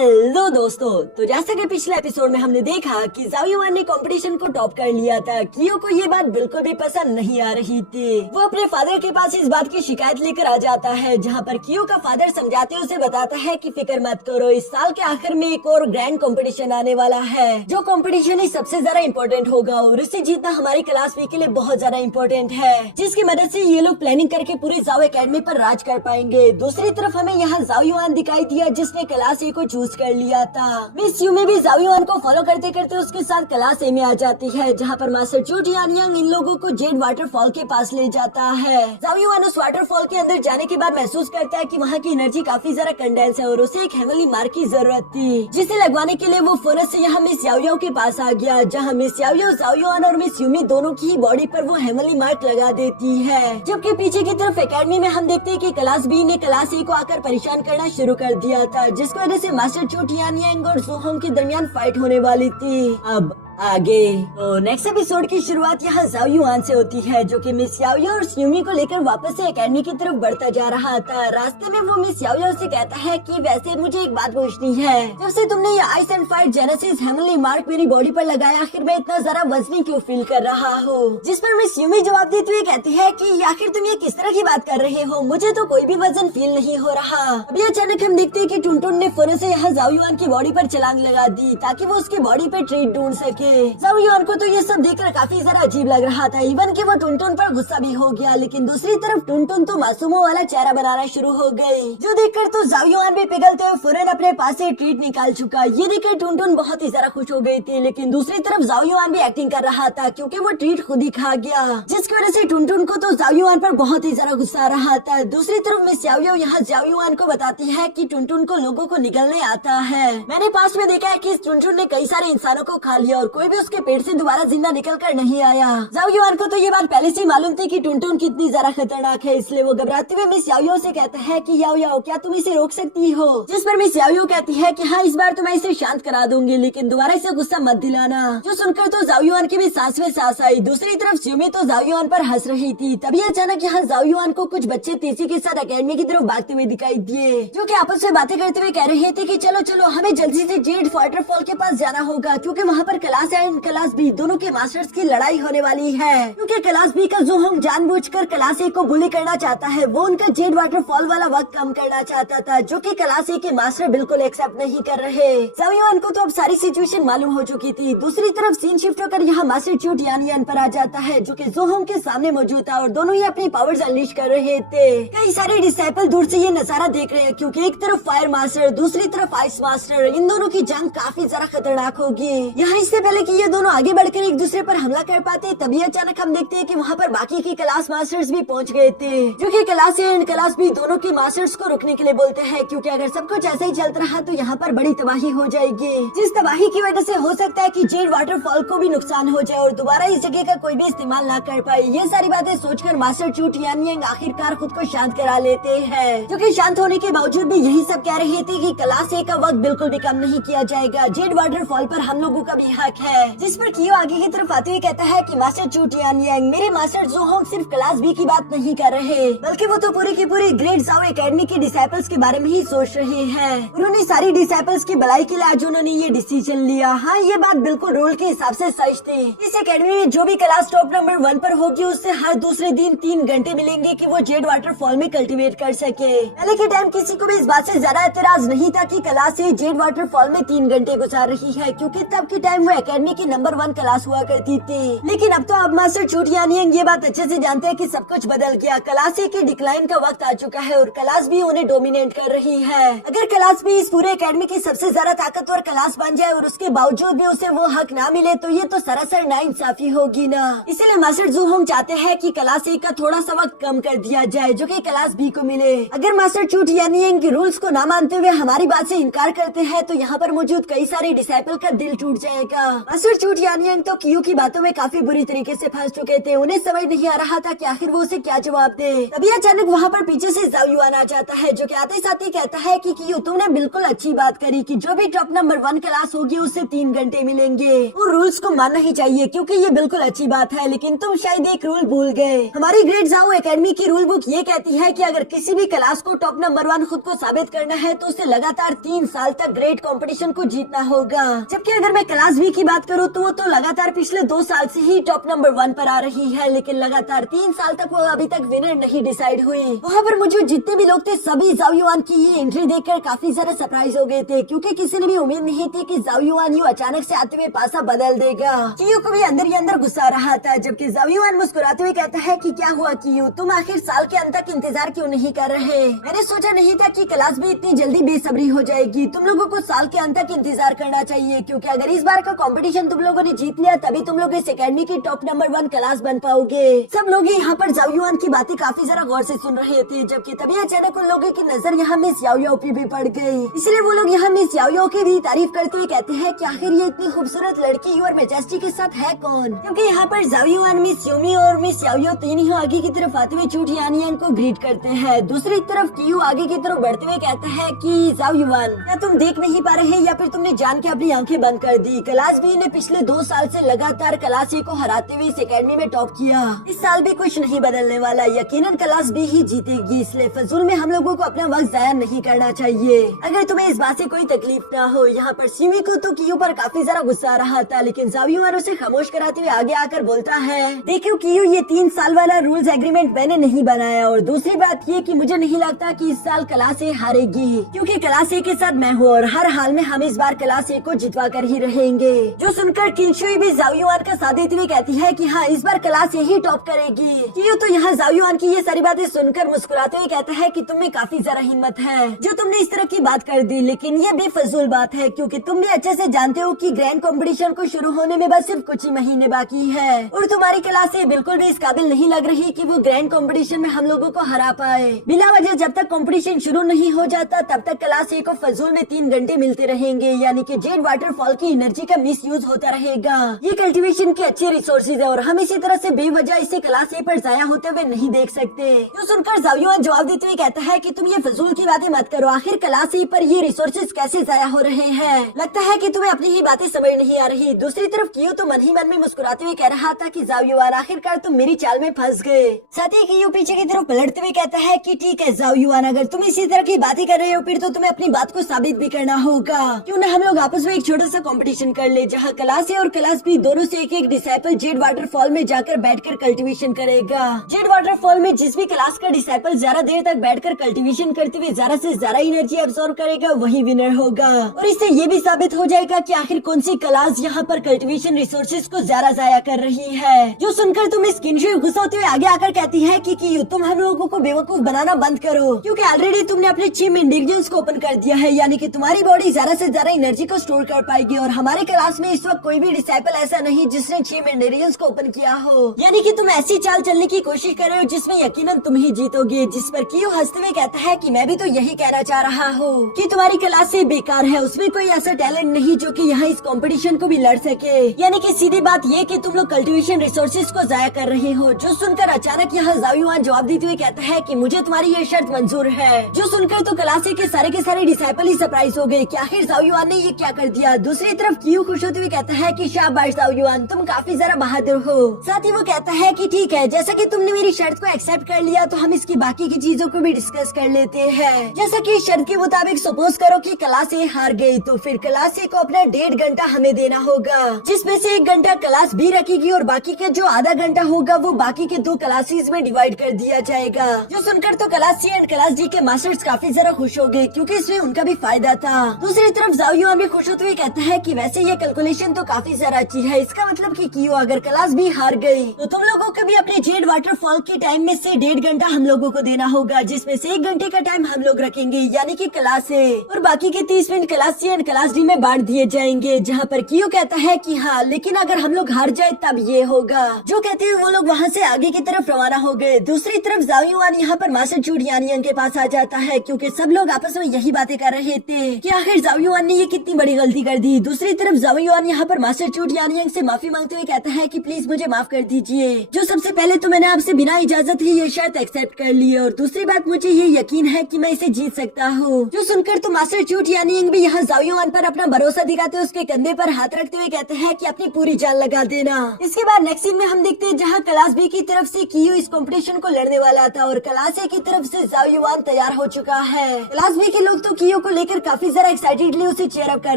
Hello दोस्तों, तो जैसा कि पिछले एपिसोड में हमने देखा कि ज़ाओ युआन ने कंपटीशन को टॉप कर लिया था। कियो को ये बात बिल्कुल भी पसंद नहीं आ रही थी। वो अपने फादर के पास इस बात की शिकायत लेकर आ जाता है, जहाँ पर कियो का फादर समझाते उसे बताता है कि फिक्र मत करो, इस साल के आखिर में एक और ग्रैंड कंपटीशन आने वाला है, जो कंपटीशन ही सबसे ज्यादा इम्पोर्टेंट होगा और इसे जीतना हमारी क्लास बी के लिए बहुत ज्यादा इम्पोर्टेंट है, जिसकी मदद से ये लोग प्लानिंग करके पूरी ज़ाओ एकेडमी पर राज कर पाएंगे। दूसरी तरफ हमें यहाँ ज़ाओ युआन दिखाई दिया, जिसने क्लास ए को चूज कर लिया था। मिस यूमी भी ज़ाओ युआन को फॉलो करते करते उसके साथ क्लास ए में आ जाती है, जहाँ पर मास्टर चू टियानयांग इन लोगों को जेड वाटरफॉल के पास ले जाता है। ज़ाओ युआन उस वाटरफॉल के अंदर जाने के बाद महसूस करता है कि वहाँ की एनर्जी काफी ज्यादा कंडेंस है और उसे एक हेवनली मार्क की जरूरत थी, जिसे लगवाने के लिए वो फौरन से यहाँ मिस याओयाओ के पास आ गया, जहाँ मिस याओयाओ ज़ाओ युआन और मिस यूमी दोनों की बॉडी पर वो हेवनली मार्क लगा देती है। जबकि पीछे की तरफ एकेडमी में हम देखते हैं कि क्लास बी ने क्लास ए को आकर परेशान करना शुरू कर दिया था, जिसकी वजह से मास्टर चू टियानयांग और ज़ोहोंग के दरमियान फाइट होने वाली थी। अब आगे तो नेक्स्ट एपिसोड की शुरुआत यहाँ ज़ाओ युआन से होती है, जो कि मिस याओयाओ और यूमी को लेकर वापस से एकेडमी की तरफ बढ़ता जा रहा था। रास्ते में वो मिस याओयाओ से कहता है कि वैसे मुझे एक बात पूछनी है, जब से तुमने ये ice and fire genesis heavenly mark मेरी बॉडी पर लगाया, आखिर मैं इतना जरा वजनी क्यों फील कर रहा हूँ? जिस पर मिस यूमी जवाब देते हुए कहती है कि आखिर तुम ये किस तरह की बात कर रहे हो, मुझे तो कोई भी वजन फील नहीं हो रहा। अभी अचानक हम देखते हैं कि टुनटुन ने फौरन से यहाँ ज़ाओ युआन की बॉडी पर छलांग लगा दी, ताकि वो उसकी बॉडी पे ट्रीट ढूंढ सके। ज़ाओ युआन को तो ये सब देखकर काफी ज्यादा अजीब लग रहा था, इवन कि वो टुनटुन पर गुस्सा भी हो गया, लेकिन दूसरी तरफ टुनटुन तो मासूमों वाला चेहरा बनाना शुरू हो गई, जो देखकर तो ज़ाओ युआन भी पिघलते हुए फौरन अपने पास से ट्रीट निकाल चुका। ये देखकर टुनटुन बहुत ही ज्यादा खुश हो गई थी, लेकिन दूसरी तरफ ज़ाओ युआन भी एक्टिंग कर रहा था, क्योंकि वो ट्रीट खुद ही खा गया, जिसकी वजह से टुनटुन को तो ज़ाओ युआन पर बहुत ही ज्यादा गुस्सा आ रहा था। दूसरी तरफ मिस याओयाओ यहाँ ज़ाओ युआन को बताती है कि टुनटुन को लोगों को निगलने आता है। मैंने पास में देखा है कि इस टुनटुन ने कई सारे इंसानों को खा लिया और कोई भी उसके पेट से दोबारा जिंदा निकल कर नहीं आया। ज़ाओ युआन को तो ये बात पहले से मालूम थी कि टुनटुन कितनी ज्यादा खतरनाक है, इसलिए वो घबराते हुए मिस याओयाओ से कहता है कि याओयाओ क्या तुम इसे रोक सकती हो? जिस पर मिस याओयाओ कहती है कि हाँ, इस बार तो मैं इसे शांत करा दूंगी, लेकिन दोबारा इसे गुस्सा मत दिलाना। जो सुनकर तो ज़ाओ युआन की भी सांस में सांस आई। दूसरी तरफ यूमी तो ज़ाओ युआन पर हंस रही थी। तभी अचानक यहाँ ज़ाओ युआन को कुछ बच्चे तेजी के साथ एकेडमी की तरफ भागते हुए दिखाई दिए, जो कि आपस में बातें करते हुए कह रहे थे कि चलो चलो हमें जल्दी से जेड वाटरफॉल के पास जाना होगा, क्योंकि वहाँ पर class A and class B दोनों के मास्टर्स की लड़ाई होने वाली है। क्योंकि क्लास बी का ज़ोहोंग जानबूझकर क्लास ए को बुली करना चाहता है, वो उनका जेड वाटरफॉल वाला वक्त कम करना चाहता था, जो कि क्लास ए के मास्टर बिल्कुल एक्सेप्ट नहीं कर रहे। ज़ाओ युआन को तो अब सारी सिचुएशन मालूम हो चुकी थी। दूसरी तरफ सीन शिफ्ट होकर यहाँ मास्टर चू टियानयांग पर आ जाता है, जो कि ज़ोहोंग के सामने मौजूद था और दोनों ही अपनी पावर्स अनलीश कर रहे थे। कई सारे डिसाइपल दूर से ये नजारा देख रहे हैं, क्योंकि एक तरफ फायर मास्टर, दूसरी तरफ आइस मास्टर, इन दोनों की जंग काफी ज्यादा खतरनाक होगी। यहाँ इससे पहले कि ये दोनों आगे बढ़कर एक दूसरे पर हमला कर पाते, तभी अचानक हम देखते हैं कि वहाँ पर बाकी की क्लास मास्टर्स भी पहुँच गए थे, जो कि class A and class B दोनों की मास्टर्स को रुकने के लिए बोलते हैं, क्योंकि अगर सब कुछ ऐसा ही चलता रहा तो यहाँ पर बड़ी तबाही हो जाएगी, जिस तबाही की वजह से हो सकता है कि जेड वाटरफॉल को भी नुकसान हो जाए और दोबारा इस जगह का कोई भी इस्तेमाल ना कर पाए। ये सारी बातें सोचकर मास्टर चू टियानयांग आखिरकार खुद को शांत करा लेते हैं, जो कि शांत होने के बावजूद भी यही सब कह रहे थे कि क्लास ए का वक्त बिल्कुल भी कम नहीं किया जाएगा, जेड वाटरफॉल पर हम लोगों का भी हक है। जिस पर कियो आगे की तरफ आते हुए कहता है कि मास्टर चू टियानयांग, मेरे मास्टर ज़ोहोंग सिर्फ क्लास बी की बात नहीं कर रहे, बल्कि वो तो पूरी की पूरी ग्रेट ज़ाओ एकेडमी के डिसाइपल्स के बारे में ही सोच रहे हैं। उन्होंने सारी डिसाइपल्स की भलाई के लिए आज उन्होंने ये डिसीजन लिया। हाँ, ये बात बिल्कुल रूल के हिसाब से सच थी। इस एकेडमी में जो भी क्लास टॉप नंबर 1 पर होगी, उससे हर दूसरे दिन 3 घंटे मिलेंगे कि वो जेड वाटरफॉल में कल्टीवेट कर सके। पहले के टाइम किसी को भी इस बात से ज्यादा एतराज नहीं था कि क्लास ए जेड वाटरफॉल में 3 घंटे गुजार रही है, क्योंकि तब के टाइम वो एकेडमी की नंबर 1 क्लास हुआ करती थी। लेकिन अब तो अब मास्टर चू टियानयांग ये बात अच्छे से जानते हैं कि सब कुछ बदल गया। क्लास ए के डिक्लाइन का वक्त आ चुका है और क्लास बी उन्हें डोमिनेट कर रही है। अगर क्लास बी इस पूरे एकेडमी की सबसे ज्यादा ताकतवर क्लास बन जाए और उसके बावजूद भी उसे वो हक ना मिले, तो ये तो सरासर नाइंसाफी होगी ना। इसीलिए मास्टर ज़ोहोंग चाहते हैं कि क्लास ए का थोड़ा सा वक्त कम कर दिया जाए, जो कि क्लास बी को मिले। अगर मास्टर चू टियानयांग के रूल्स को ना मानते हुए हमारी बात से इनकार करते हैं, तो यहाँ पर मौजूद कई सारे डिसाइपल का दिल टूट जाएगा। मास्टर चूट यानियंग तो कियो की बातों में काफी बुरी तरीके से फंस चुके थे। उन्हें समझ नहीं आ रहा था कि आखिर वो उसे क्या जवाब दे। तभी अचानक वहाँ पर पीछे से जाओ युआन आ जाता है, जो कि आते साथ ही कहता है कि कियो तुमने बिल्कुल अच्छी बात करी कि जो भी टॉप नंबर 1 क्लास होगी उससे 3 घंटे मिलेंगे। वो रूल्स को मानना ही चाहिए क्योंकि ये बिल्कुल अच्छी बात है, लेकिन तुम शायद एक रूल भूल गए। हमारी ग्रेट जाओ एकेडमी की रूल बुक ये कहती है कि अगर किसी भी क्लास को टॉप नंबर 1 खुद को साबित करना है तो उसे लगातार 3 साल तक ग्रेट कंपटीशन को जीतना होगा। जबकि अगर मैं क्लास बी की बात करूँ तो वो तो लगातार पिछले 2 साल से ही टॉप नंबर 1 पर आ रही है, लेकिन लगातार 3 साल तक वो अभी तक विनर नहीं डिसाइड हुई। वहाँ पर मुझे जितने भी लोग थे सभी जाओ युआन की ये एंट्री देखकर काफी ज्यादा सरप्राइज हो गए थे, क्योंकि किसी ने भी उम्मीद नहीं थी कि जाओ युआन यूं अचानक से आते हुए पासा बदल देगा। कियो को भी अंदर ही अंदर गुस्सा आ रहा था, जबकि जाओ युआन मुस्कुराते हुए कहता है कि क्या हुआ कियो, तुम आखिर साल के अंत तक इंतजार क्यों नहीं कर रहे? मैंने सोचा नहीं था कि क्लास भी इतनी जल्दी बेसब्री हो जाएगी। तुम लोगों को साल के अंत तक इंतजार करना चाहिए, क्योंकि अगर इस बार का कंपटीशन तुम लोगों ने जीत लिया तभी तुम लोग इस एकेडमी की टॉप नंबर 1 क्लास बन पाओगे। सब लोग यहाँ पर जाओ युआन की बातें काफी जरा गौर से सुन रहे थे, जबकि तभी अचानक उन लोगों की नजर यहाँ मिस याओ याओ पे भी पड़ गई। इसलिए वो लोग यहाँ मिस याओ याओ की भी तारीफ करते हुए कहते हैं कि आखिर ये इतनी खूबसूरत लड़की और मेजेस्टी के साथ है कौन? क्योंकि यहाँ पर जाओ युआन, मिस यूमी और मिस याओ याओ तीनों आगे की तरफ आते हुए चूट यानियंग को ग्रीट करते हैं। दूसरी तरफ कियो आगे की तरफ बढ़ते हुए कहता है कि जाओ युआन, क्या तुम देख नहीं पा रहे या फिर तुमने जान के अपनी आंखें बंद कर दी? क्लास बी ने पिछले 2 साल से लगातार क्लास ए को हराते हुए इस एकेडमी में टॉप किया। इस साल भी कुछ नहीं बदलने वाला, यकीनन क्लास बी ही जीतेगी। इसलिए फजूल में हम लोगों को अपना वक्त जाया नहीं करना चाहिए। अगर तुम्हें इस बात से कोई तकलीफ ना हो। यहाँ पर सिमी को तो कियो पर काफी ज्यादा गुस्सा आ रहा था, लेकिन जाओ युआन उसे खामोश कराते हुए आगे आकर बोलता है, देखो कियो, ये 3 साल वाला रूल्स एग्रीमेंट मैंने नहीं बनाया, और दूसरी बात ये कि मुझे नहीं लगता कि इस साल क्लास ए हारेगी, क्योंकि क्लास ए के साथ मैं हूँ और हर हाल में हम इस बार क्लास ए को जितवा कर ही रहेंगे। जो सुनकर किनशुई भी जाओ युआन का साथ देते हुए कहती है कि हाँ, इस बार क्लास ए ही टॉप करेगी। कियो तो यहाँ जाओ युआन की ये सारी बातें सुनकर मुस्कुराते हुए कहता है कि तुम में काफी ज्यादा हिम्मत है जो तुमने इस तरह की बात कर दी, लेकिन ये बेफजूल बात है क्योंकि तुम भी अच्छे से जानते हो कि ग्रैंड कंपटीशन को शुरू होने में बस सिर्फ कुछ ही महीने बाकी है और तुम्हारी क्लास ए बिल्कुल भी इस काबिल नहीं लग रही कि वो ग्रैंड कंपटीशन में हम लोगों को हरा पाए। बिना वजह जब तक कंपटीशन शुरू नहीं हो जाता तब तक क्लास ए को फजूल में 3 घंटे मिलते रहेंगे, यानी कि जेड वाटरफॉल की एनर्जी का मिस यूज होता रहेगा। ये कल्टीवेशन की अच्छी रिसोर्सेज है और हम इसी तरह से बेवजह इसे क्लास ए पर जाया होते हुए नहीं देख सकते। जो सुनकर जाओ युआन जवाब देते हुए कहता है कि तुम ये फजूल की बातें मत करो, आखिर क्लास ए पर ये रिसोर्सेज कैसे जाया हो रहे हैं? लगता है कि तुम्हें अपनी ही बातें समझ नहीं आ रही। दूसरी तरफ कियो तो मन ही मन में मुस्कुराते हुए कह रहा था कि जाओ युआन, आखिरकार तुम मेरी चाल में फंस गए। साथ ही कियो पीछे की तरफ पलटते हुए कहता है कि ठीक है जाओ युआन, अगर तुम इसी तरह की बातें कर रहे हो फिर तो तुम्हें अपनी बात को साबित भी करना होगा। क्यों न हम लोग आपस में एक छोटा सा कंपटीशन कर ले, जहाँ क्लास ए और क्लास बी दोनों से एक डिसाइपल जेड वाटरफॉल में जाकर बैठकर कल्टीवेशन करेगा। जेड वाटरफॉल में जिस भी क्लास का डिसाइपल ज्यादा देर तक बैठकर कल्टीवेशन करते हुए ज्यादा से ज्यादा एनर्जी एब्सॉर्ब करेगा वही विनर होगा, और इससे ये भी साबित हो जाएगा कि आखिर कौन सी क्लास यहाँ पर कल्टीवेशन रिसोर्सेज को ज्यादा जाया कर रही है। जो सुनकर तुम इस किनशुई गुस्सा होते हुए आगे आकर कहती है कि कियो, तुम हम लोगों को बेवकूफ बनाना बंद करो, क्योंकि ऑलरेडी तुमने अपने चिम इंटेलिजेंस को ओपन कर दिया है, यानी कि तुम्हारी बॉडी ज्यादा से ज्यादा एनर्जी को स्टोर कर पाएगी, और हमारे क्लास में इस वक्त कोई भी डिसाइपल ऐसा नहीं जिसने चिम इंटेलिजेंस को ओपन किया हो, यानी कि तुम ऐसी चाल चलने की कोशिश कर रहे हो जिसमें यकीनन तुम ही जीतोगे। जिस पर कियो हंसते हुए कहता है कि मैं भी तो यही कहना चाह रहा हूँ कि तुम्हारी क्लास से बेकार है, उसमें कोई ऐसा टैलेंट नहीं जो कि यहाँ इस कंपटीशन को भी लड़ सके, यानी कि सीधी बात ये कि तुम लोग कल्टीवेशन रिसोर्सेज को जाया कर रहे हो। जो सुनकर अचानक यहाँ जाओ युआन जवाब देते हुए कहता है कि मुझे तुम्हारी ये शर्त मंजूर है। जो सुनकर तो क्लास ए के सारे डिसाइपल ही सरप्राइज हो गए कि आखिर जाओ युआन ने ये क्या कर दिया। दूसरी तरफ कियो खुश होते हुए कहता है कि शाबाश जाओ युआन, तुम काफी जरा बहादुर हो। साथ ही वो कहता है कि ठीक है, जैसा कि तुमने मेरी शर्त को एक्सेप्ट कर लिया तो हम इसकी बाकी की चीजों को भी डिस्कस कर लेते हैं। जैसा कि शर्त के मुताबिक सपोज करो कि क्लास ए हार गई तो फिर क्लास ए को अपना 1.5 घंटा हमें देना होगा, जिसमें से 1 घंटा क्लास बी रखेगी और बाकी के जो आधा घंटा होगा वो बाकी के 2 क्लासेस में डिवाइड कर दिया जाएगा। जो सुनकर तो class C and class D के मास्टर्स काफी जरा खुश हो गए क्योंकि इसमें उनका भी फायदा था। दूसरी तरफ जाओ युआन भी खुश होते हुए कहता है कि वैसे ये कैलकुलेशन तो काफी जरा अच्छी है, इसका मतलब कि कियो अगर क्लास बी हार गई तो तुम लोगों को भी अपने जेड वाटरफॉल के टाइम में से 1.5 घंटा हम लोगों को देना होगा, जिसमें से 1 घंटे का टाइम हम लोग रखेंगे, यानी कि क्लास ए, और बाकी के 30 minute class C and class D में बांट दिए जाएंगे। जहाँ पर कियो कहता है कि हाँ, लेकिन अगर हम लोग हार जाए तब ये होगा। जो कहते हैं वो लोग वहाँ से आगे की तरफ रवाना हो गए। दूसरी तरफ जाओ युआन यहाँ पर मास्टर चूट यानियंग के पास आ जाता है क्योंकि सब लोग आपस में यही बातें कर रहे थे कि आखिर जाओ युआन ने ये कितनी बड़ी गलती कर दी। दूसरी तरफ जाओ जाओयुआन यहाँ पर मास्टर चूट यानियांग से माफी मांगते हुए कहता है कि प्लीज मुझे माफ कर दीजिए। जो सबसे पहले तो मैंने आपसे बिना इजाजत ही ये शर्त एक्सेप्ट कर ली और दूसरी बात मुझे ये यकीन है कि मैं इसे जीत सकता हूँ। जो सुनकर तो मास्टर चूट यानियांग भी यहाँ जाओयुआन पर अपना भरोसा दिखाते हुए उसके कंधे पर हाथ रखते हुए कहते हैं कि अपनी पूरी जान लगा देना। इसके बाद नेक्स्ट सीन में हम देखते हैं जहाँ क्लास बी की तरफ से कियो इस कंपटीशन को लड़ने वाला था और क्लास ए की तरफ से जाओयुआन तैयार हो चुका है। क्लास बी के लोग तो कियो को लेकर काफी ज्यादा एक्साइटेडली उसे चेयर अप कर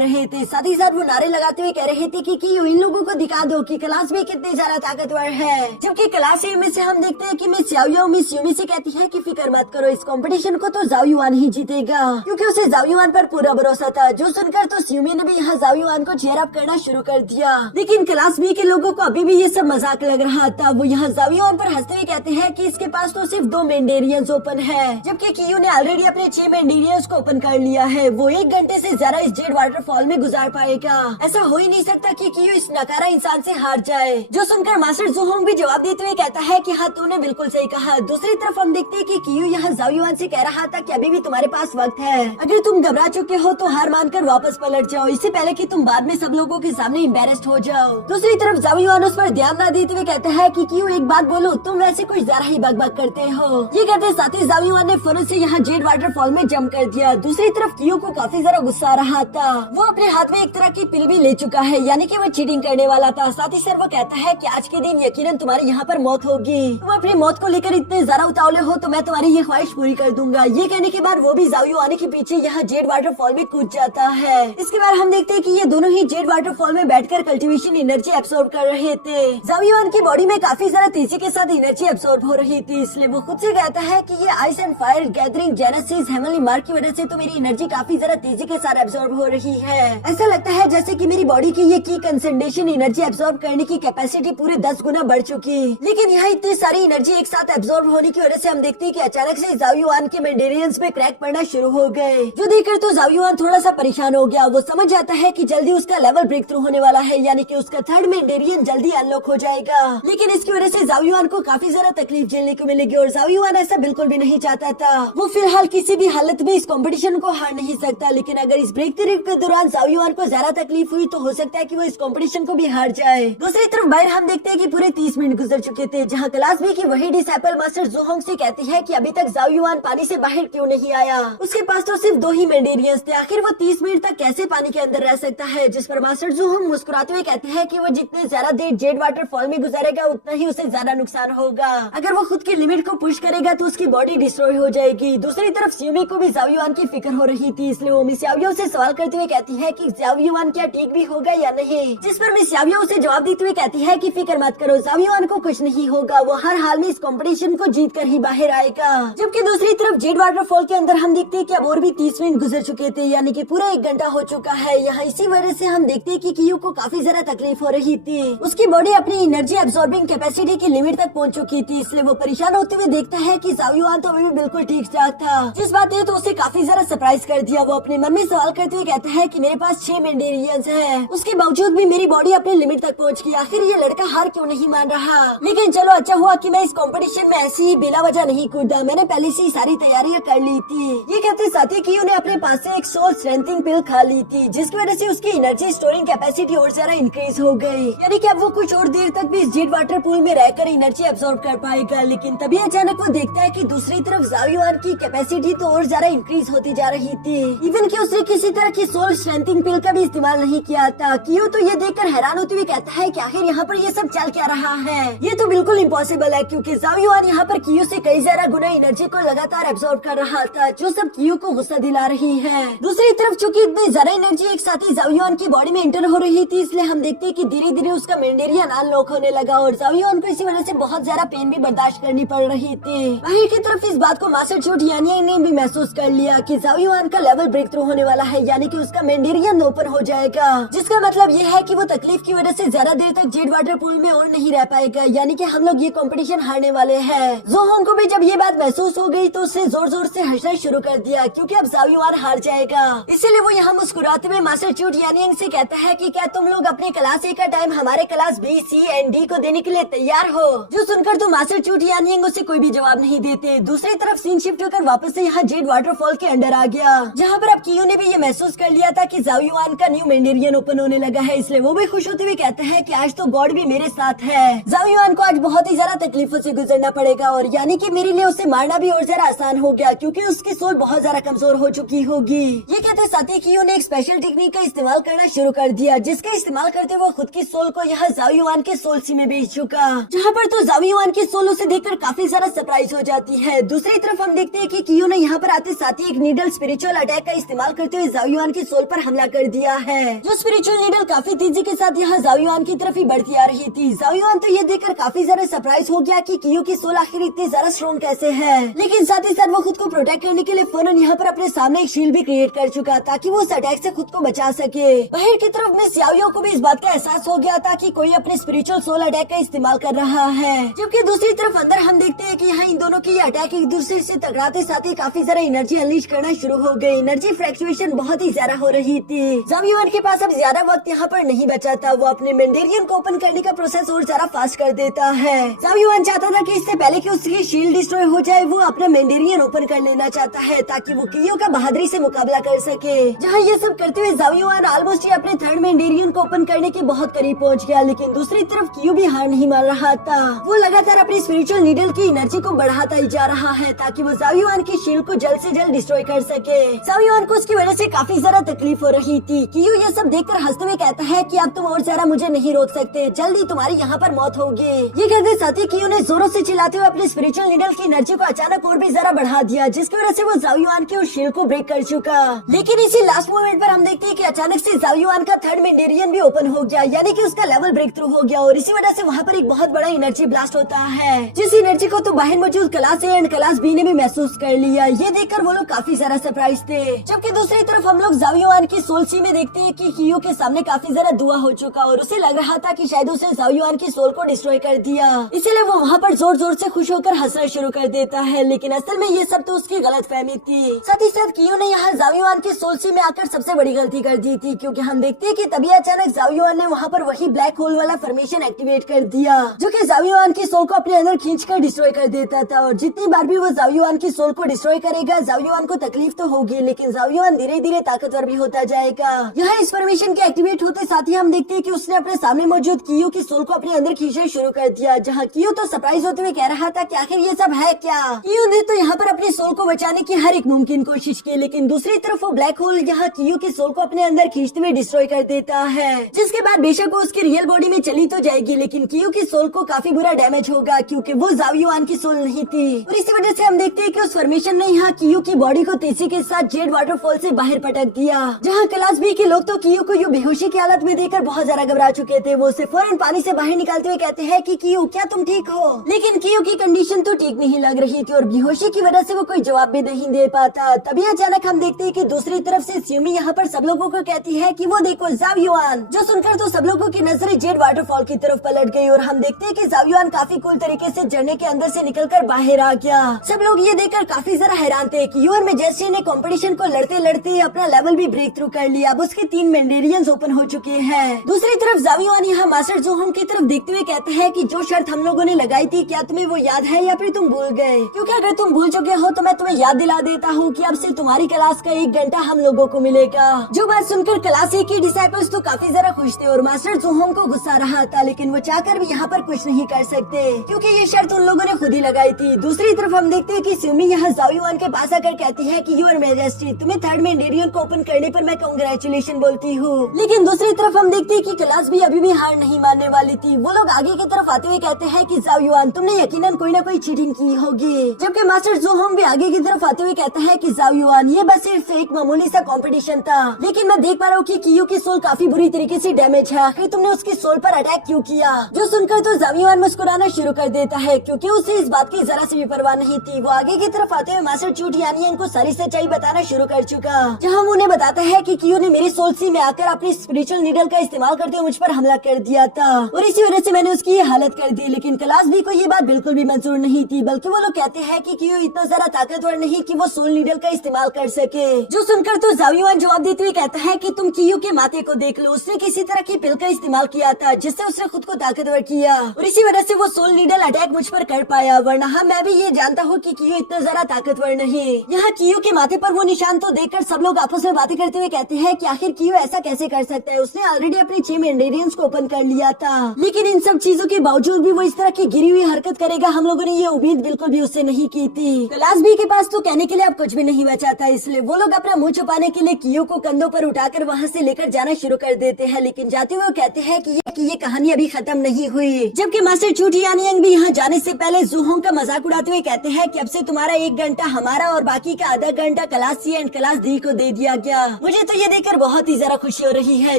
रहे थे, साथ ही साथ वो नारे लगाते हुए कह रहे थे कि कियो इन लोगों को दिखा दो कि क्लास बी कितनी ज्यादा ताकतवर है। जबकि क्लास ए में से हम देखते हैं कि मिस याओयाओ मिस यूमी से कहती है कि फिक्र मत करो, इस कंपटीशन को तो जाओयुआन ही जीतेगा, क्योंकि उसे जाओयुआन पर पूरा भरोसा था। जो सुनकर तो स्यूमी ने भी यहाँ जाओयुआन को चेयर अप करना शुरू कर दिया, लेकिन क्लास बी के लोगों को अभी भी ये सब मजाक लग रहा था। वो यहाँ जाओयुआन पर हंसते हुए कहते हैं कि इसके पास तो सिर्फ 2 मेंडेरियंस ओपन है, जबकि कियो ने ऑलरेडी अपने 6 मेंडेरियंस को ओपन कर लिया है। वो 1 घंटे से ज्यादा इस जेड वाटरफॉल में गुजार पाएगा। ऐसा हो ही नहीं सकता कि कियो इस नकारा इंसान से हार जाए। जो सुनकर मास्टर जुहोंग भी जवाब देते हुए कहता है कि हाँ तूने बिल्कुल सही कहा। दूसरी तरफ हम देखते हैं कि कियो यहाँ जाओयुआन से कह रहा था कि अभी भी तुम्हारे पास वक्त है, अगर तुम घबरा चुके हो तो हार मानकर वापस पलट जाओ, इससे पहले कि तुम बाद में सब लोगों के सामने एम्बैरेस्ड हो जाओ। दूसरी तरफ जाओयुआन उस पर ध्यान न देते हुए कहता है कि कियो एक बात बोलो, तुम वैसे कुछ ज्यादा ही बकबक करते हो। ये कहते साथ ही जाओयुआन ने फौरन से यहाँ जेड वाटरफॉल में जंप कर दिया। दूसरी तरफ कियो को काफी ज्यादा गुस्सा आ रहा था। वो अपने हाथ में एक तरह की पिल भी ले चुका है, यानी कि वो चीटिंग करने वाला था। साथ ही सर वो कहता है कि आज के दिन यकीनन तुम्हारे यहाँ पर मौत होगी, तुम अपनी मौत को लेकर इतने ज्यादा उतावले हो तो मैं तुम्हारी ये ख्वाहिश पूरी कर दूंगा। ये कहने के बाद वो भी जाओयुआन के पीछे यहाँ जेड वाटरफॉल में कूद जाता है। इसके बाद हम देखते हैं कि ये दोनों ही जेड वाटरफॉल में बैठकर कल्टीवेशन एनर्जी एब्सॉर्ब कर रहे थे। जाओयुआन की बॉडी में काफी ज्यादा तेजी के साथ एनर्जी एब्सॉर्ब हो रही थी, इसलिए वो खुद से कहता है कि ये ice and fire gathering genesis heavenly mark की वजह से तो मेरी एनर्जी काफी ज्यादा तेजी के साथ एब्सॉर्ब हो रही है। ऐसा लगता है जैसे कि मेरी बॉडी की ये की कंसंट्रेशन एनर्जी एब्सॉर्ब करने की कैपेसिटी पूरे 10 गुना बढ़ चुकी। लेकिन यहाँ इतनी सारी एनर्जी एक साथ एब्सॉर्ब होने की वजह से हम देखते हैं कि अचानक से जाओयुआन के मेंडेरियंस में क्रैक पड़ना शुरू हो गए, जो देखकर तो जाओयुआन थोड़ा सा परेशान हो गया। वो समझ जाता है कि जल्दी उसका लेवल ब्रेक थ्रू होने वाला है, यानी कि उसका 3rd मेंडेरियन जल्दी अनलॉक हो जाएगा। लेकिन इसकी वजह से जाओयुआन को काफी ज्यादा तकलीफ झेलने को मिलेगी और जाओयुआन ऐसा बिल्कुल भी नहीं चाहता था। वो फिलहाल किसी भी हालत में इस कंपटीशन को हार नहीं सकता, लेकिन अगर इस ब्रेक थ्रू के दौरान जाओयुआन को ज्यादा तकलीफ हुई तो हो सकता है कि वो इस कंपटीशन को भी हार जाए। दूसरी तरफ बाहर हम देखते हैं कि पूरे 30 मिनट गुजर चुके थे, जहाँ क्लास बी की वही डिसेबल मास्टर जुहोंग से कहती है कि अभी तक जाओयुआन पानी से बाहर क्यों नहीं आया। उसके पास तो सिर्फ 2 ही मेंडेरियंस थे, आखिर वो 30 मिनट तक कैसे पानी के अंदर रह सकता है। जिस पर मास्टर जुहोंग मुस्कुराते हुए कहते हैं कि वो जितने ज्यादा देर जेड वाटरफॉल में गुजारेगा उतना ही उसे ज्यादा नुकसान होगा। अगर वो खुद की लिमिट को पुश करेगा तो उसकी बॉडी डिस्ट्रॉय हो जाएगी। दूसरी तरफ स्यूमी को भी जाओयुआन की फिक्र हो रही थी, इसलिए वो मिस याओयाओ से सवाल करते हुए कहती है कि जाओयुआन क्या ठीक भी होगा या नहीं। जिस पर मिस याओयाओ उसे जवाब देते हुए कहती है कि फिक्र मत करो, जाओयुआन को कुछ नहीं होगा, वो हर हाल में इस कंपटीशन को जीत कर ही बाहर आएगा। जबकि दूसरी तरफ जेड वाटरफॉल के अंदर हम देखते हैं कि अब और भी 30 मिनट गुजर चुके थे, यानी कि पूरा 1 घंटा हो चुका है। यहाँ इसी वजह से हम देखते हैं कि कियो को काफी ज्यादा तकलीफ हो रही थी। उसकी बॉडी अपनी एनर्जी एब्सॉर्बिंग कैपेसिटी की लिमिट तक पहुंच चुकी थी, इसलिए वो परेशान होते हुए देखता है कि जाओयुआन तो अभी भी बिल्कुल ठीक ठाक था। जिस बात ये तो उसे काफी ज्यादा सरप्राइज कर दिया। वो अपने मन में सवाल करते हुए कहता है कि मेरे पास 6 मेंडेरियंस है, उसके बावजूद भी मेरी बॉडी अपने लिमिट तक पहुंच गई। आखिर ये लड़का हार क्यों नहीं मान रहा। लेकिन चलो अच्छा हुआ कि मैं इस कंपटीशन में ऐसी ही बिला वजह नहीं कूदा, मैंने पहले से ही सारी तैयारियां कर ली थी। ये कहते साथ ही कियो ने अपने पास से एक सोल स्ट्रेंथिंग पिल खा ली थी, जिसकी वजह से उसकी एनर्जी स्टोरिंग कैपेसिटी और ज्यादा इंक्रीज हो गई, यानी कि अब वो कुछ और देर तक भी इस जेड वाटर पूल में रहकर एनर्जी एब्सॉर्ब कर पाएगा। लेकिन तभी अचानक वो देखता है कि दूसरी तरफ जाओयुआन की कैपेसिटी तो और ज्यादा इंक्रीज होती जा रही थी, इवन कि उसने किसी तरह की सोल स्ट्रेंथिंग पिल का भी इस्तेमाल नहीं किया था। कियो तो ये देखकर हैरान होते हुए कहता है कि आखिर यहाँ पर ये सब चल क्या रहा है। ये तो बिल्कुल इम्पॉसिबल है, क्योंकि जाओयुआन यहाँ पर कियो से कई ज्यादा गुना एनर्जी को लगातार एब्सॉर्ब कर रहा था, जो सब कियो को गुस्सा दिला रही है। दूसरी तरफ चूंकि इतनी ज्यादा एनर्जी एक साथ ही जाओयुआन की बॉडी में एंटर हो रही थी, इसलिए हम देखते हैं कि धीरे धीरे उसका मेंडेरियन अनलॉक होने लगा और जाओयुआन को इसी वजह से बहुत ज्यादा पेन भी बर्दाश्त करनी पड़ रही थी। वहीं की तरफ इस बात को मास्टर चूट यानियांग ने भी महसूस कर लिया कि जाओयुआन का लेवल ब्रेक थ्रू होने वाला है, यानी कि उसका मेंडेरियन ओपन हो जाएगा, जिसका मतलब ये है कि वो तकलीफ की वजह से ज्यादा देर तक जेड वाटर पूल में और नहीं रह पाएगा, यानी कि हम लोग ये कंपटीशन हारने वाले हैं। जोहोंग को भी जब ये बात महसूस हो गई तो उसने जोर जोर से हंसना शुरू कर दिया, क्योंकि अब जाओयुआन हार जाएगा। इसीलिए वो यहाँ मुस्कुराते हुए मास्टर चूट यानियांग से कहता है कि क्या तुम लोग अपने क्लास ए का टाइम हमारे class B, C and D को देने के लिए तैयार हो। जो सुनकर तो मास्टर चूट यानियांग उसे कोई भी जवाब नहीं देते। दूसरी तरफ सीन शिफ्ट होकर वापस से यहाँ जेड वाटरफॉल के अंडर आ गया, जहाँ पर अब कियो ने भी ये महसूस कर लिया था कि जाओयुआन का न्यू मेंडेरियन ओपन होने लगा है, इसलिए वो भी खुश होते हुए कहते हैं कि आज तो गॉड भी मेरे साथ है। जाओ युआन को आज बहुत ही ज्यादा तकलीफों से गुजरना पड़ेगा और यानी कि मेरे लिए उसे मारना भी और ज्यादा आसान हो गया क्योंकि उसकी सोल बहुत ज्यादा कमजोर हो चुकी होगी। ये कहते साथ ही कियो ने एक स्पेशल टेक्निक का इस्तेमाल करना शुरू कर दिया, जिसका इस्तेमाल करते वो खुद की सोल को यहाँ जाओ युआन के सोल सी में बेच चुका, जहाँ पर तो जाओ युआन की सोल उसे देखकर काफी ज्यादा सरप्राइज हो जाती है। दूसरी तरफ हम देखते हैं कि कियो ने यहाँ पर आते साथ ही एक नीडल स्पिरिचुअल अटैक का इस्तेमाल करते हुए जाओ युआन की सोल पर हमला कर दिया है। जो स्पिरिचुअल नीडल काफी तेजी के साथ यहाँ जाओ युआन की तरफ ही बढ़ती आ रही थी। जाओ युआन तो ये देखकर काफी ज्यादा सरप्राइज हो गया कि कियो की सोल आखिर इतनी ज्यादा स्ट्रॉन्ग कैसे है, लेकिन साथ ही साथ वो खुद को प्रोटेक्ट करने के लिए फौरन यहाँ पर अपने सामने एक शील्ड भी क्रिएट कर चुका ताकि वो उस अटैक से खुद को बचा सके। बाहर की तरफ मिस याओ को भी इस बात का एहसास हो गया था कि कोई अपने स्पिरिचुअल सोल अटैक का इस्तेमाल कर रहा है, जबकि दूसरी तरफ अंदर हम देखते हैं कि यहाँ इन दोनों की अटैक एक दूसरे से टकराते साथ ही काफी ज्यादा एनर्जी अनलीश करना शुरू हो गई। एनर्जी फ्लक्चुएशन बहुत ही ज्यादा हो रही थी। जाओ युआन के पास अब ज्यादा वक्त यहाँ पर नहीं बचा था, वो अपने मेंडेरियन को ओपन करने का प्रोसेस और ज्यादा फास्ट कर देता है। जाओ युआन चाहता था कि इससे पहले कि उसकी शील्ड डिस्ट्रॉय हो जाए वो अपना मेंडेरियन ओपन कर लेना चाहता है ताकि वो कियो का बहादुरी से मुकाबला कर सके। जहाँ ये सब करते हुए जाओ युआन ऑलमोस्ट अपने थर्ड मेंडेरियन को ओपन करने के बहुत करीब पहुँच गया, लेकिन दूसरी तरफ कियो भी हार नहीं मान रहा था। वो लगातार अपनी स्पिरिचुअल नीडल की एनर्जी को बढ़ाता ही जा रहा है ताकि वो जाओ युआन की शील्ड को जल्द से जल्द डिस्ट्रॉय कर सके। जाओ युआन को उसकी वजह से काफी ज्यादा तकलीफ हो रही थी। कियो ये सब देखकर हंसते हुए कहता है कि अब तुम और ज्यादा मुझे नहीं रोक सकते, जल्दी तुम्हारी यहाँ पर मौत होगी। ये कहते साथ ही कियो ने जोरों से चिल्लाते हुए अपनी स्पिरिचुअल नीडल की एनर्जी को अचानक और भी ज्यादा बढ़ा दिया, जिसकी वजह से वो जाओ युआन की उस शील्ड को ब्रेक कर चुका। लेकिन इसी लास्ट मोमेंट पर हम देखते हैं कि अचानक से जाओ युआन का थर्ड मेंडेरियन भी ओपन हो गया, यानी कि उसका लेवल ब्रेक थ्रू हो गया और इसी वजह से वहाँ पर एक बहुत बड़ा एनर्जी ब्लास्ट होता है, जिस एनर्जी को तो बाहर मौजूद class A and class B ने भी महसूस कर लिया। ये देखकर वो लोग काफी ज्यादा सरप्राइज थे। जबकि दूसरी तरफ हम लोग जाओ युआन की सोल सी में देखते हैं कि कियो के सामने काफी ज्यादा धुआं हो चुका और उसे लग रहा था कि शायद उसने जाओ युआन की सोल को डिस्ट्रॉय कर दिया, इसीलिए वो वहाँ पर जोर जोर से खुश होकर हंसना शुरू कर देता है। लेकिन असल में ये सब तो उसकी गलत फहमी थी। साथ ही साथ कियो ने यहाँ जाओ युआन की सोल सी में आकर सबसे बड़ी गलती कर दी थी, क्योंकि हम देखते हैं कि तभी अचानक जाओ युआन ने वहाँ पर वही ब्लैक होल वाला फॉर्मेशन एक्टिवेट कर दिया, जो कि जाओ युआन की सोल को अपने अंदर खींचकर डिस्ट्रॉय कर देता था। और जितनी बार भी वो जाओ युआन की सोल को डिस्ट्रॉय करेगा, जाओ युआन को तकलीफ तो होगी, लेकिन जाओ युआन धीरे धीरे ताकतवर भी होता जाएगा। यहाँ इस फॉर्मेशन के एक्टिवेट होते साथ ही हम देखते हैं कि उसने अपने सामने मौजूद कियो की सोल को अपने अंदर खींचना शुरू कर दिया, जहाँ कियो तो सरप्राइज होते हुए कह रहा था कि आखिर ये सब है क्या। कियो ने तो यहाँ पर अपनी सोल को बचाने की हर एक मुमकिन कोशिश की, लेकिन दूसरी तरफ वो ब्लैक होल यहाँ कियो की सोल को अपने अंदर खींचते हुए डिस्ट्रॉय कर देता है, जिसके बाद बेशक वो उसकी रियल बॉडी में चली तो जाएगी, लेकिन कियो की सोल को काफी बुरा डैमेज होगा क्योंकि वो जाओ युआन की सोल नहीं थी। और इसी वजह से हम देखते हैं कि उस फॉर्मेशन ने यहाँ कियो की बॉडी को तेजी के साथ जेड वाटरफॉल से बाहर पटक दिया, जहाँ क्लास बी के लोग तो कियो को यूं बेहोशी की हालत में देखकर बहुत ज्यादा घबरा चुके थे। वो उसे फौरन पानी से बाहर निकालते हुए कहते हैं कि कियो क्या तुम ठीक हो, लेकिन कियो की कंडीशन तो ठीक नहीं लग रही थी और बेहोशी की वजह से वो कोई जवाब भी नहीं दे पाता। तभी अचानक हम देखते हैं कि दूसरी तरफ से स्यूमी यहाँ पर सब लोगों को कहती है कि वो देखो जाओ युआन, जो सुनकर तो सब लोगों की नजरें जेड वाटरफॉल की तरफ पलट गई और हम देखते हैं कि जाओ युआन काफी कूल तरीके से झरने के अंदर से निकलकर बाहर आ गया। सब लोग ये देखकर काफी ज्यादा हैरान थे कि युआन मेजेस्टी ने कंपटीशन को लड़ते लड़ते अपना लेवल भी ब्रेक थ्रू कर लिया। अब उसके 3 मेंडेरियंस ओपन हो चुके हैं। दूसरी तरफ जाओ युआन यहाँ मास्टर जोहोंग की तरफ देखते हुए कहते हैं कि जो शर्त हम लोगों ने लगाई थी क्या तुम्हें वो याद है या फिर तुम भूल गए, क्योंकि अगर तुम भूल चुके हो तो मैं तुम्हें याद दिला देता हूँ कि अब से तुम्हारी क्लास का 1 घंटा हम लोगों को मिलेगा। जो बात सुनकर क्लास ए की डिसाइपल्स तो काफी ज्यादा खुश थे और मास्टर जोहोंग को गुस्सा रहा था, लेकिन वो चाहकर भी यहाँ पर कुछ नहीं कर सकते क्योंकि ये शर्त उन लोगों ने खुद ही लगाई थी। दूसरी तरफ हम देखते हैं कि स्यूमी यहाँ जाओ युआन के पास आकर कहती है कि यूर मेजेस्टी तुम्हें थर्ड मेंडेरियन को ओपन करने पर मैं कांग्रेचुलेशन बोलती हूँ। लेकिन दूसरी तरफ हम देखते हैं कि क्लास भी अभी भी हार नहीं मानने वाली थी। वो लोग आगे की तरफ आते हुए कहते हैं कि जाओ युआन तुमने यकीनन कोई न कोई चीटिंग की होगी, जबकि मास्टर जोहोंग भी आगे की तरफ आते हुए कहता है कि जाओ युआन ये बस सिर्फ एक मामूली सा कंपटीशन था, लेकिन मैं देख पा रहा हूँ कि कियो की सोल काफी बुरी तरीके से डैमेज है, आखिर तुमने उसकी सोल पर अटैक क्यों किया। जो सुनकर तो जाओ युआन मुस्कुराना शुरू कर देता है क्योंकि उसे इस बात की जरा सी भी परवाह नहीं थी। वो आगे की तरफ आते हुए मास्टर चूटियानियन को सारी सच्चाई बताना शुरू कर चुका, जहाँ वो उन्हें बताता है कि कियो ने मेरी सोल सी में आकर अपनी स्पिरिचुअल नीडल का इस्तेमाल करते हुए मुझ पर हमला कर दिया था और इसी वजह से मैंने उसकी ये हालत कर दी। लेकिन क्लास बी को ये बात बिल्कुल भी मंजूर नहीं थी, बल्कि वो लोग कहते हैं कि कियो इतना ज्यादा ताकतवर नहीं कि वो सोल नीडल का इस्तेमाल कर सके। जो सुनकर तो जाओ युआन जवाब देते हुए कहता है कि तुम कियो के माथे को देख लो, उसने किसी तरह की पिल का इस्तेमाल किया था जिससे उसने खुद को ताकतवर किया और इसी वजह से वो सोल नीडल अटैक मुझ पर कर पाया, वरना हाँ मैं भी ये जानता हूँ कि कियो इतना ज्यादा ताकतवर नहीं। यहाँ कियो के माथे पर वो निशान तो देखकर सब लोग आपस में बातें करते हुए कहते हैं कि आखिर कियो ऐसा कैसे कर सकता है? उसने ऑलरेडी अपनी 6 इंग्रेडिएंट्स को ओपन कर लिया था, लेकिन इन सब चीजों के बावजूद भी वो इस तरह की गिरी हुई हरकत करेगा, हम लोगों ने ये उम्मीद बिल्कुल भी उससे नहीं की थी। क्लास बी के पास तो कहने के लिए अब कुछ भी नहीं बचा था, इसलिए वो लोग अपना मुंह छुपाने के लिए कियो को कंधों पर उठाकर वहाँ से लेकर जाना शुरू कर देते हैं। लेकिन जाते हुए वो कहते हैं कि ये कहानी अभी खत्म नहीं हुई। जबकि मास्टर चूटी यानियंग भी यहाँ जाने से पहले जूहोंग का मजाक उड़ाते हुए कहते हैं कि अब से तुम्हारा 1 घंटा हमारा और बाकी का आधा घंटा class C and class D को दे दिया गया। मुझे तो ये देखकर बहुत ही ज्यादा खुशी हो रही है।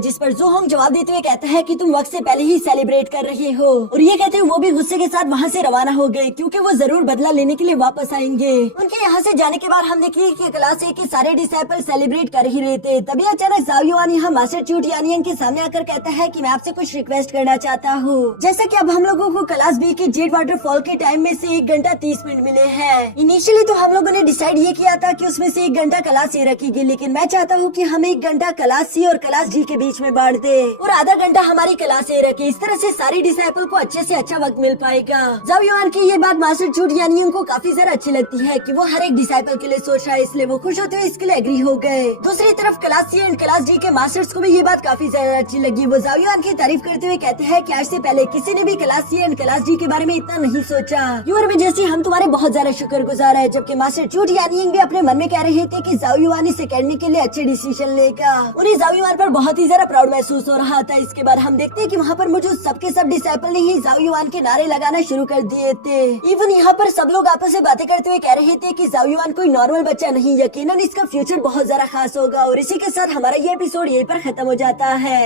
जिस पर जूहोंग जवाब देते हुए कहता है कि तुम वक्त से पहले ही सेलिब्रेट कर रहे हो। और ये कहते हुए वो भी गुस्से के साथ वहाँ से रवाना हो गए, क्योंकि वो जरूर बदला लेने के लिए वापस आएंगे। उनके यहाँ से जाने के बाद हम देखिए कि क्लास ए के सारे डिसाइपल सेलिब्रेट कर ही रहे थे। तभी अचानक ज़ाओ युआन यहाँ मास्टर चूटी यानियंग के सामने आकर कहता है कि मैं आपसे कुछ रिक्वेस्ट करना चाहता हूँ। जैसा कि अब हम लोगों को क्लास बी के जेड वाटरफॉल के टाइम में से 1 घंटा 30 मिनट मिले हैं। इनिशियली तो हम लोगों ने डिसाइड ये किया था कि उसमें से 1 घंटा क्लास ए रखेगी, लेकिन मैं चाहता हूँ कि हम 1 घंटा क्लास सी और क्लास डी के बीच में बांट दे और आधा घंटा हमारी क्लास ए रखे। इस तरह से सारी डिसाइपल को अच्छे से अच्छा वक्त मिल पाएगा। ज़ाओ युआन की ये बात मास्टर चूटी यानियंग को काफी ज्यादा अच्छी लगती है कि वो हर एक डिसाइपल के लिए सोच रहा है, इसलिए वो खुश होते हुए इसके लिए एग्री हो गए। दूसरी तरफ class C and class D के मास्टर्स को भी ये बात काफी ज्यादा अच्छी लगी। वो ज़ाओ युआन की तारीफ करते हुए कहते हैं कि आज से पहले किसी ने भी class C and class D के बारे में इतना नहीं सोचा। यू और मैं जैसे हम तुम्हारे बहुत ज्यादा शुक्रगुजार है। जबकि मास्टर चूटी यानियंग भी अपने मन में कह रहे थे कि ज़ाओ युआन इस अकेडमी के लिए अच्छे डिसीजन लेगा। उन्हें ज़ाओ युआन पर बहुत ही ज्यादा प्राउड महसूस हो रहा था। इसके बाद हम देखते हैं कि वहाँ पर मौजूद सबके सब डिसाइपल ने ही ज़ाओ युआन के नारे लगाना शुरू कर दिए थे। इवन यहाँ पर सब लोग आपस में बातें करते हुए कह रहे थे कि ज़ाओ युआन कोई नॉर्मल बच्चा नहीं, यकीनन इसका फ्यूचर बहुत ज्यादा खास होगा। और इसी के साथ हमारा ये एपिसोड यहीं पर खत्म हो जाता है।